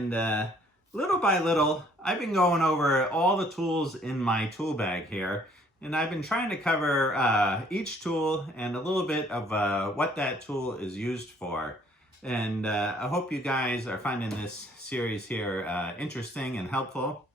and little by little, I've been going over all the tools in my tool bag here, and I've been trying to cover each tool and a little bit of what that tool is used for. And I hope you guys are finding this series here interesting and helpful.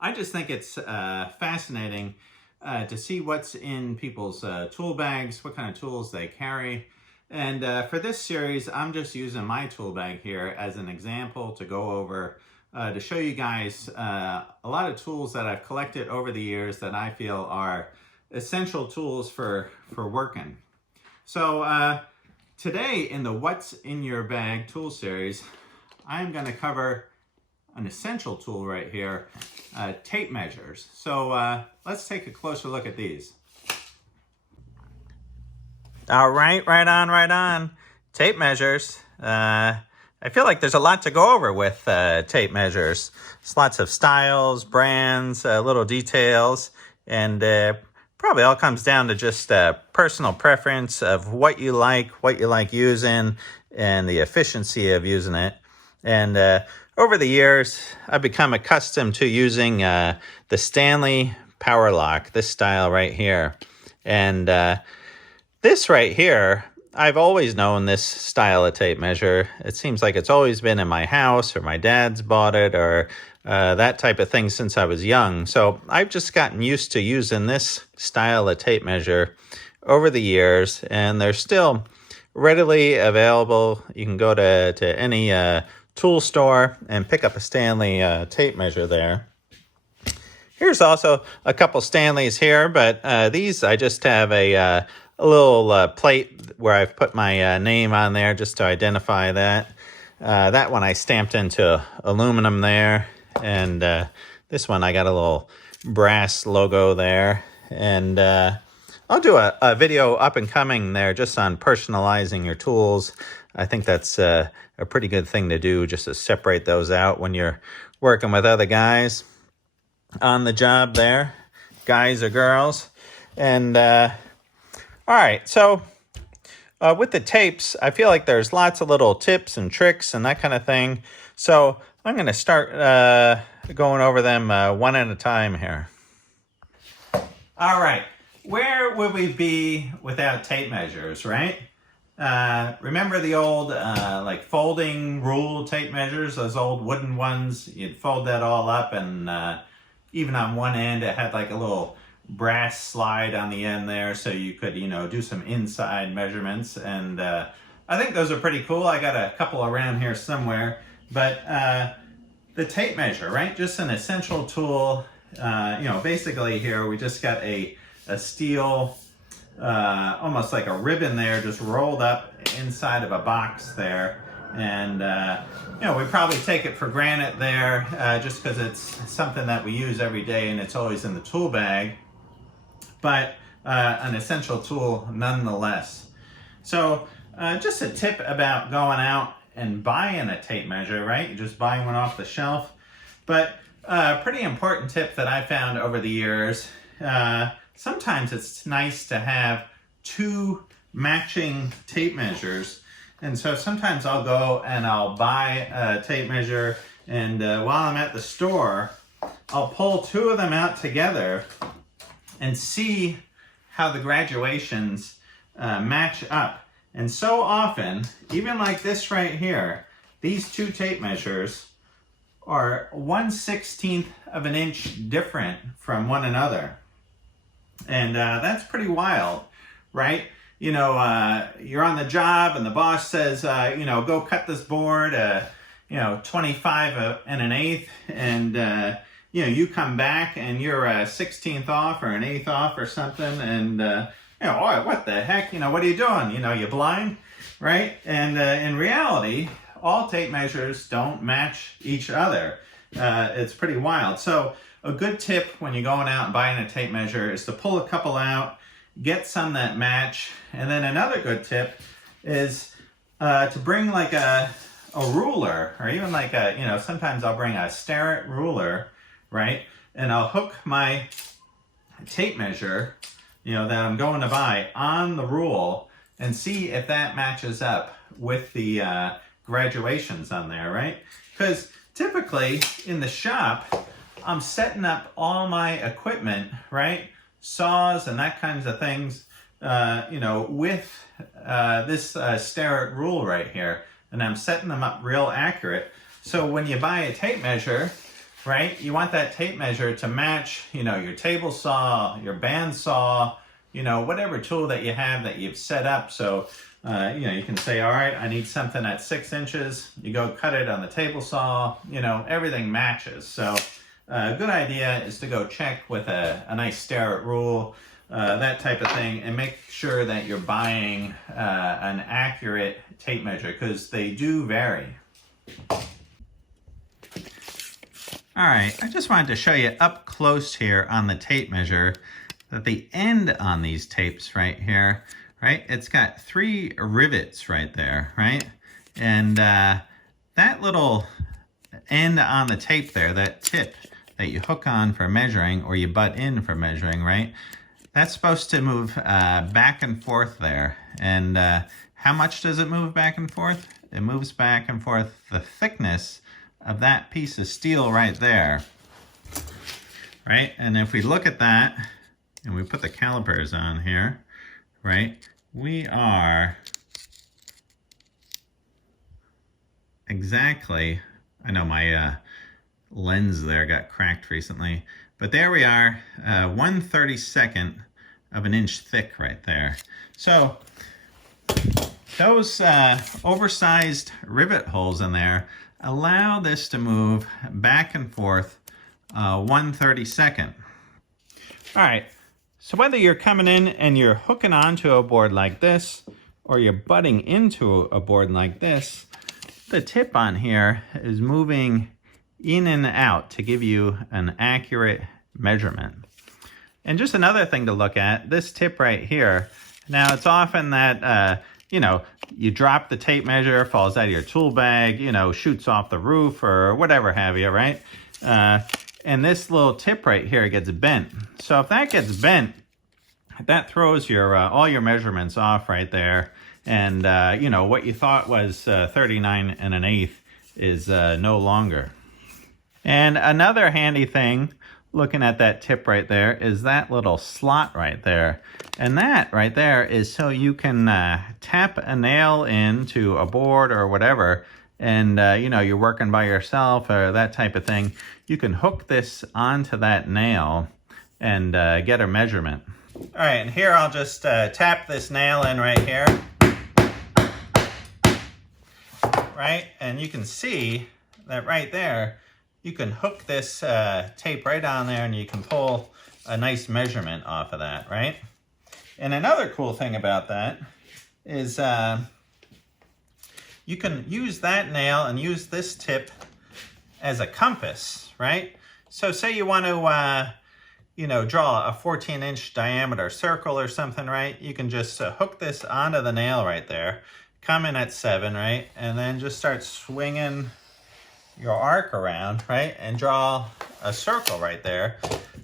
I just think it's fascinating to see what's in people's tool bags, what kind of tools they carry. And for this series, I'm just using my tool bag here as an example to go over, to show you guys a lot of tools that I've collected over the years that I feel are essential tools for working. So today in the What's in Your Bag tool series, I'm going to cover an essential tool right here, tape measures. So let's take a closer look at these. All right, right on. Tape measures. I feel like there's a lot to go over with tape measures. There's lots of styles, brands, little details, and probably all comes down to just personal preference of what you like using, and the efficiency of using it. And over the years, I've become accustomed to using the Stanley Power Lock, this style right here. And this right here, I've always known this style of tape measure. It seems like it's always been in my house, or my dad's bought it, or that type of thing since I was young. So I've just gotten used to using this style of tape measure over the years, and they're still readily available. You can go to any tool store and pick up a Stanley tape measure there. Here's also a couple Stanleys here, but these I just have a little plate where I've put my name on there just to identify that. That one I stamped into aluminum there, and this one I got a little brass logo there. And I'll do a video up and coming there just on personalizing your tools. I think that's a pretty good thing to do, just to separate those out when you're working with other guys on the job there, guys or girls. And all right, so with the tapes, I feel like there's lots of little tips and tricks and that kind of thing. So I'm going to start going over them one at a time here. All right, where would we be without tape measures, right? Remember the old like folding rule tape measures, those old wooden ones? You'd fold that all up, and even on one end it had like a little brass slide on the end there, so you could, do some inside measurements. And I think those are pretty cool. I got a couple around here somewhere. But the tape measure, right? Just an essential tool. Basically here we just got a steel, almost like a ribbon there, just rolled up inside of a box there. And we probably take it for granted there, just because it's something that we use every day and it's always in the tool bag. But an essential tool nonetheless. So just a tip about going out and buying a tape measure, right? You're just buying one off the shelf. But a pretty important tip that I found over the years, sometimes it's nice to have two matching tape measures. And so sometimes I'll go and I'll buy a tape measure, and while I'm at the store, I'll pull two of them out together and see how the graduations match up. And so often, even like this right here, these two tape measures are 1/16 of an inch different from one another. And that's pretty wild, right? You're on the job and the boss says, go cut this board, 25 and an eighth, and you come back and you're a 16th off or an eighth off or something, and oh, what the heck? What are you doing? You blind, right? And in reality, all tape measures don't match each other. It's pretty wild. So a good tip when you're going out and buying a tape measure is to pull a couple out, get some that match. And then another good tip is to bring like a ruler, or even like sometimes I'll bring a Starrett ruler, right? And I'll hook my tape measure, that I'm going to buy on the rule and see if that matches up with the graduations on there, right? Because typically in the shop, I'm setting up all my equipment, right? Saws and that kinds of things, with this Starrett rule right here. And I'm setting them up real accurate. So when you buy a tape measure, right, you want that tape measure to match, your table saw, your band saw, whatever tool that you have that you've set up. So, you can say, all right, I need something at 6 inches. You go cut it on the table saw, everything matches. So a good idea is to go check with a nice Starrett rule, that type of thing, and make sure that you're buying an accurate tape measure, because they do vary. All right, I just wanted to show you up close here on the tape measure that the end on these tapes right here, right, it's got 3 rivets right there, right? And that little end on the tape there, that tip that you hook on for measuring or you butt in for measuring, right? That's supposed to move back and forth there. And how much does it move back and forth? It moves back and forth the thickness of that piece of steel right there, right? And if we look at that and we put the calipers on here, right, we are exactly, I know my lens there got cracked recently, but there we are, 1/32 of an inch thick right there. So those oversized rivet holes in there allow this to move back and forth 1/32. All right, so whether you're coming in and you're hooking onto a board like this, or you're butting into a board like this, the tip on here is moving in and out to give you an accurate measurement. And just another thing to look at, this tip right here, now it's often that, you drop the tape measure, falls out of your tool bag, shoots off the roof or whatever have you, right? And this little tip right here gets bent. So if that gets bent, that throws your all your measurements off right there. And, what you thought was 39 1/8 is no longer. And another handy thing, looking at that tip right there, is that little slot right there. And that right there is so you can tap a nail into a board or whatever, and you're working by yourself or that type of thing. You can hook this onto that nail and get a measurement. All right, and here I'll just tap this nail in right here. Right, and you can see that right there, you can hook this tape right on there and you can pull a nice measurement off of that, right? And another cool thing about that is you can use that nail and use this tip as a compass, right? So say you want to, draw a 14-inch diameter circle or something, right? You can just hook this onto the nail right there, come in at 7, right? And then just start swinging your arc around, right? And draw a circle right there.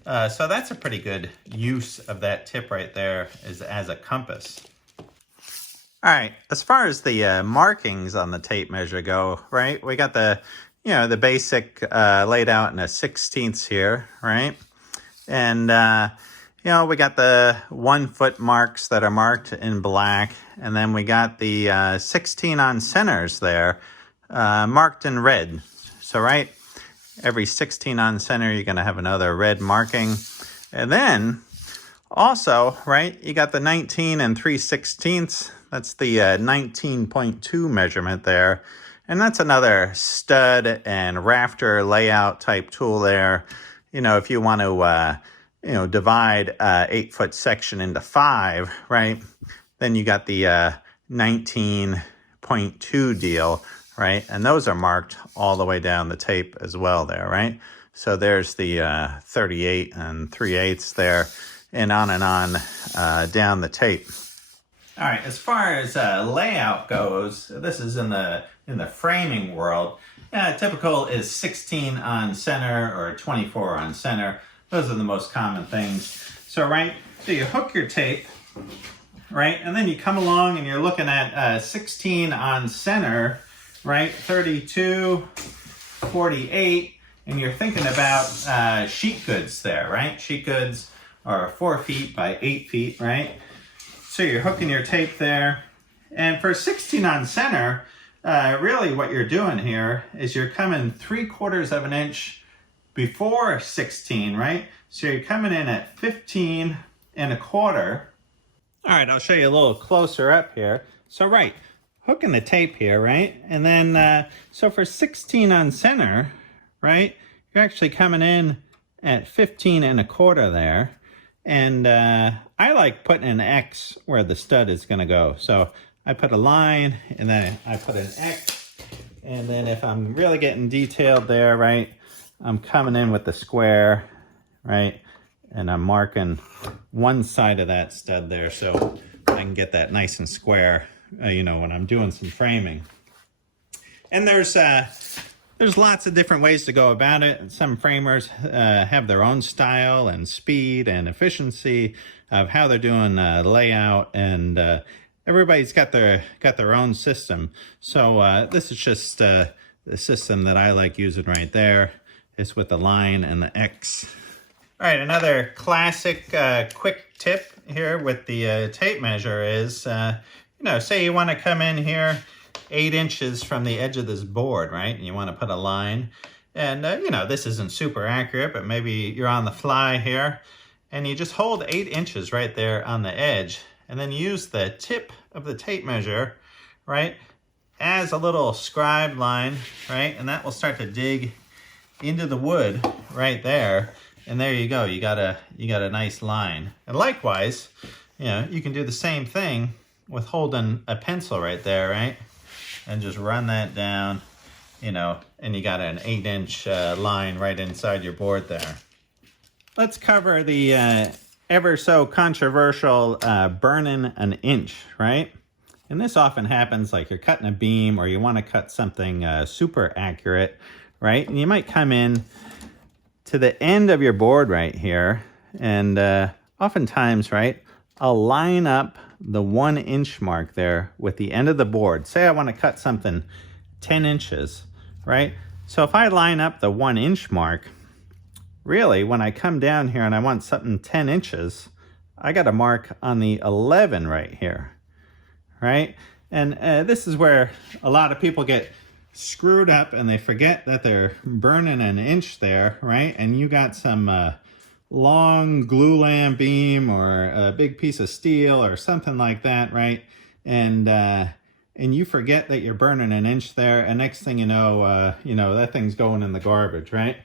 So that's a pretty good use of that tip right there is as a compass. All right, as far as the markings on the tape measure go, right? We got the, the basic laid out in a 1/16 here, right? And, we got the 1 foot marks that are marked in black. And then we got the 16 on centers there marked in red. So, right, every 16 on center, you're going to have another red marking. And then also, right, you got the 19 and 3/16. That's the 19.2 measurement there. And that's another stud and rafter layout type tool there. If you want to, divide a 8-foot section into 5, right, then you got the 19.2 deal, right? And those are marked all the way down the tape as well there, right? So there's the 38 and 3/8 there, and on down the tape. All right, as far as layout goes, this is in the framing world. Typical is 16 on center or 24 on center. Those are the most common things. So, right, so you hook your tape, right, and then you come along and you're looking at 16 on center, right, 32, 48, and you're thinking about sheet goods there, right? Sheet goods are 4 feet by 8 feet, right? So you're hooking your tape there. And for 16 on center, really what you're doing here is you're coming 3/4 of an inch before 16, right? So you're coming in at 15 1/4. All right, I'll show you a little closer up here. So right, hooking the tape here, right? And then, so for 16 on center, right, you're actually coming in at 15 1/4 there. And I like putting an X where the stud is gonna go. So I put a line and then I put an X. And then if I'm really getting detailed there, right, I'm coming in with the square, right? And I'm marking one side of that stud there so I can get that nice and square, you know, when I'm doing some framing. And there's lots of different ways to go about it. Some framers have their own style and speed and efficiency of how they're doing layout, and everybody's got their own system. So this is just the system that I like using right there. It's with the line and the X. All right, another classic quick tip here with the tape measure is, you know, say you want to come in here 8 inches from the edge of this board, right? And you want to put a line. And, you know, this isn't super accurate, but maybe you're on the fly here. And you just hold 8 inches right there on the edge. And then use the tip of the tape measure, right, as a little scribe line, right? And that will start to dig into the wood right there. And there you go, you got a nice line. And likewise, you know, you can do the same thing with holding a pencil right there, right? And just run that down, you know, and you got an 8-inch line right inside your board there. Let's cover the ever so controversial burning an inch, right? And this often happens like you're cutting a beam or you want to cut something super accurate, right? And you might come in to the end of your board right here, and oftentimes, right, I'll line up the 1 inch mark there with the end of the board. Say I want to cut something 10 inches, right? So if I line up the 1 inch mark, really when I come down here and I want something 10 inches, I got a mark on the 11 right here, right? And this is where a lot of people get screwed up and they forget that they're burning an inch there, right? And you got some long glue lamp beam or a big piece of steel or something like that, right? And you forget that you're burning an inch there, and next thing you know, that thing's going in the garbage, right?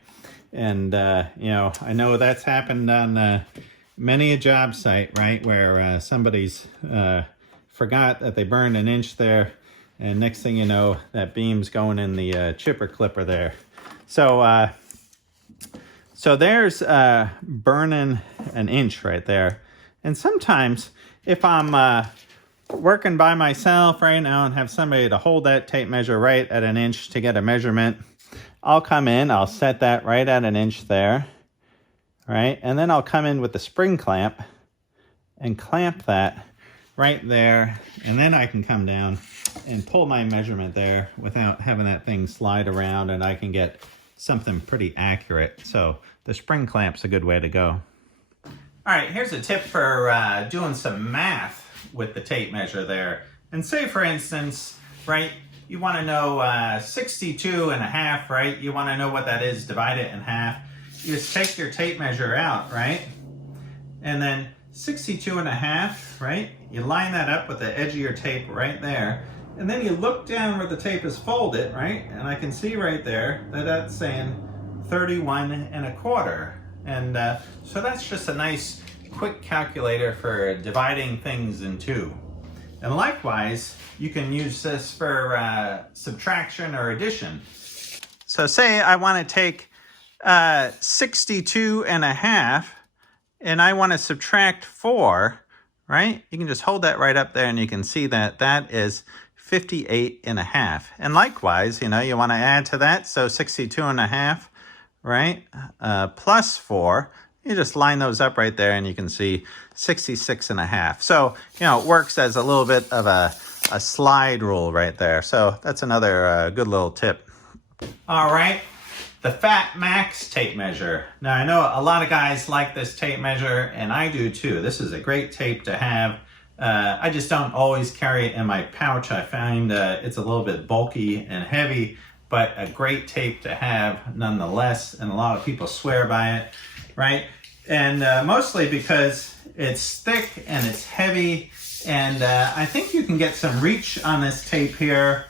And you know, I know that's happened on many a job site, right, where somebody's forgot that they burned an inch there, and next thing you know, that beam's going in the chipper clipper there. So so there's burning an inch right there. And sometimes if I'm working by myself right now and have somebody to hold that tape measure right at an inch to get a measurement, I'll come in, I'll set that right at an inch there, right? And then I'll come in with the spring clamp and clamp that right there. And then I can come down and pull my measurement there without having that thing slide around, and I can get something pretty accurate. So the spring clamp's a good way to go. All right, here's a tip for doing some math with the tape measure there. And say, for instance, right, you want to know 62 and a half, right? You want to know what that is, divide it in half. You just take your tape measure out, right? And then 62 and a half, right? You line that up with the edge of your tape right there. And then you look down where the tape is folded, right? And I can see right there that that's saying 31 1/4. And so that's just a nice quick calculator for dividing things in two. And likewise, you can use this for subtraction or addition. So say I want to take 62 and a half and I want to subtract 4, right? You can just hold that right up there and you can see that that is 58 and a half. And likewise, you know, you want to add to that. So 62 and a half, right? Plus 4. You just line those up right there and you can see 66 and a half. So, you know, it works as a little bit of a slide rule right there. So that's another good little tip. All right, the Fat Max tape measure. Now I know a lot of guys like this tape measure, and I do too. This is a great tape to have. I just don't always carry it in my pouch. I find it's a little bit bulky and heavy, but a great tape to have nonetheless, and a lot of people swear by it, right? And mostly because it's thick and it's heavy, and I think you can get some reach on this tape here.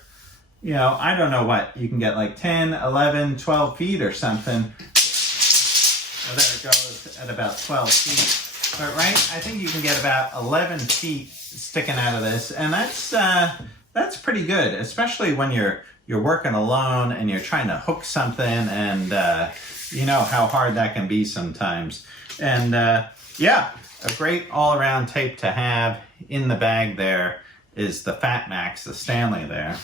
You know, I don't know what, you can get like 10, 11, 12 feet or something. Oh, there it goes at about 12 feet. But right, I think you can get about 11 feet sticking out of this, and that's pretty good, especially when you're working alone and you're trying to hook something, and you know how hard that can be sometimes. And yeah, a great all-around tape to have in the bag there is the Fat Max, the Stanley there.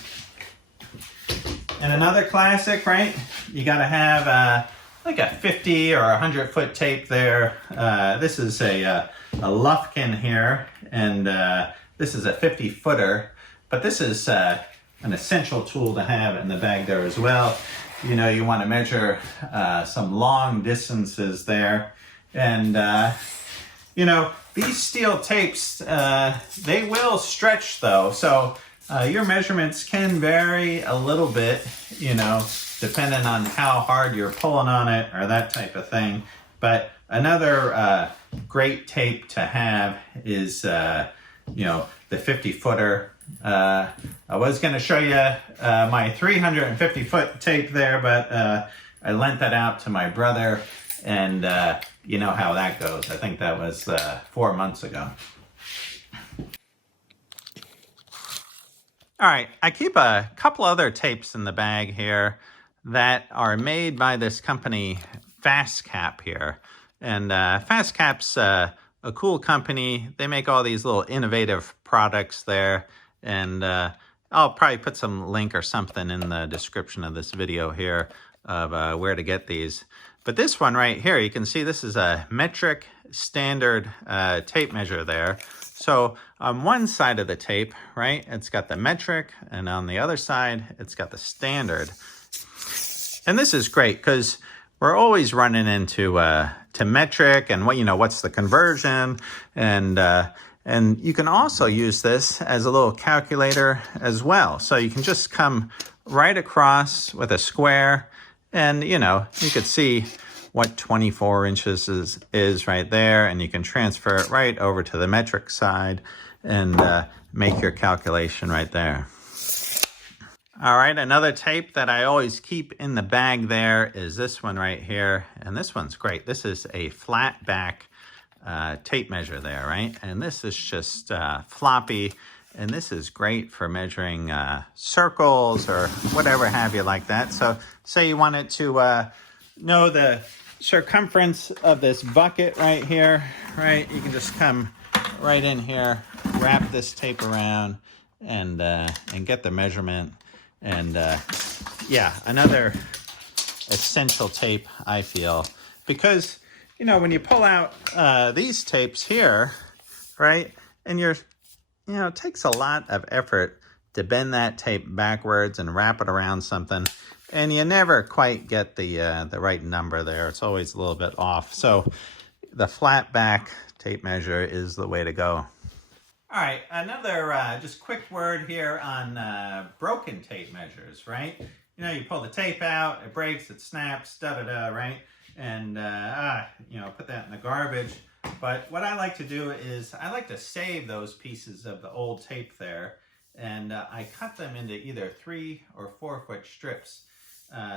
And another classic, right? You got to have like a 50 or 100 foot tape there. This is a Lufkin here, and this is a 50 footer, but this is an essential tool to have in the bag there as well. You know, you want to measure some long distances there, and you know, these steel tapes, they will stretch though, so your measurements can vary a little bit, you know, depending on how hard you're pulling on it or that type of thing. But another great tape to have is, you know, the 50 footer. I was going to show you my 350 foot tape there, but I lent that out to my brother, and you know how that goes. I think that was 4 months ago. All right, I keep a couple other tapes in the bag here that are made by this company, FastCap here. And FastCap's a cool company. They make all these little innovative products there. And I'll probably put some link or something in the description of this video here of where to get these. But this one right here, you can see this is a metric standard tape measure there. So on one side of the tape, right, it's got the metric, and on the other side, it's got the standard. And this is great because we're always running into to metric and what, you know, what's the conversion, and you can also use this as a little calculator as well. So you can just come right across with a square, and you know, you could see what 24 inches is right there, and you can transfer it right over to the metric side and make your calculation right there. All right, another tape that I always keep in the bag there is this one right here, and this one's great. This is a flat back tape measure there, right? And this is just floppy, and this is great for measuring circles or whatever have you like that. So say you wanted to know the circumference of this bucket right here, right? You can just come right in here, wrap this tape around, and get the measurement. And yeah, another essential tape, I feel, because you know, when you pull out these tapes here, right, and you know, it takes a lot of effort to bend that tape backwards and wrap it around something, and you never quite get the right number there. It's always a little bit off. So the flat back tape measure is the way to go. All right, another just quick word here on broken tape measures, right? You know, you pull the tape out, it breaks, it snaps, da-da-da, right? And, you know, put that in the garbage. But what I like to do is I like to save those pieces of the old tape there, and I cut them into either 3 or 4 foot strips.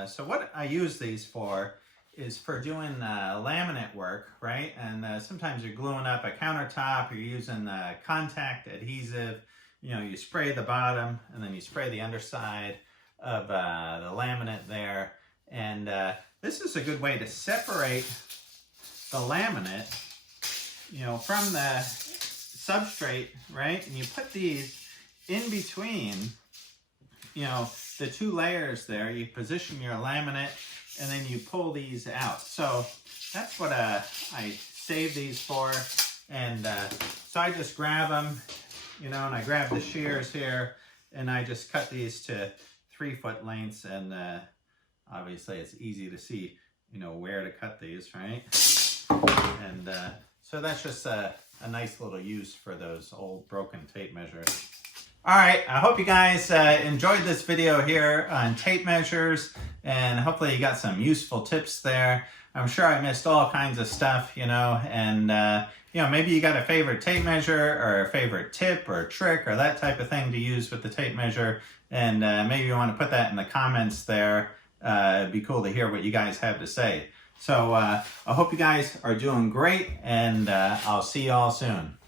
So what I use these for is for doing laminate work, right? And sometimes you're gluing up a countertop, you're using contact adhesive, you know, you spray the bottom and then you spray the underside of the laminate there. And this is a good way to separate the laminate, you know, from the substrate, right? And you put these in between, you know, the 2 layers there. You position your laminate and then you pull these out. So that's what I save these for. And so I just grab them, you know, and I grab the shears here, and I just cut these to 3 foot lengths, and obviously it's easy to see, you know, where to cut these, right? And so that's just a nice little use for those old broken tape measures. All right, I hope you guys enjoyed this video here on tape measures, and hopefully you got some useful tips there. I'm sure I missed all kinds of stuff, you know, and you know, maybe you got a favorite tape measure or a favorite tip or trick or that type of thing to use with the tape measure, and maybe you want to put that in the comments there. It'd be cool to hear what you guys have to say. So I hope you guys are doing great, and I'll see you all soon.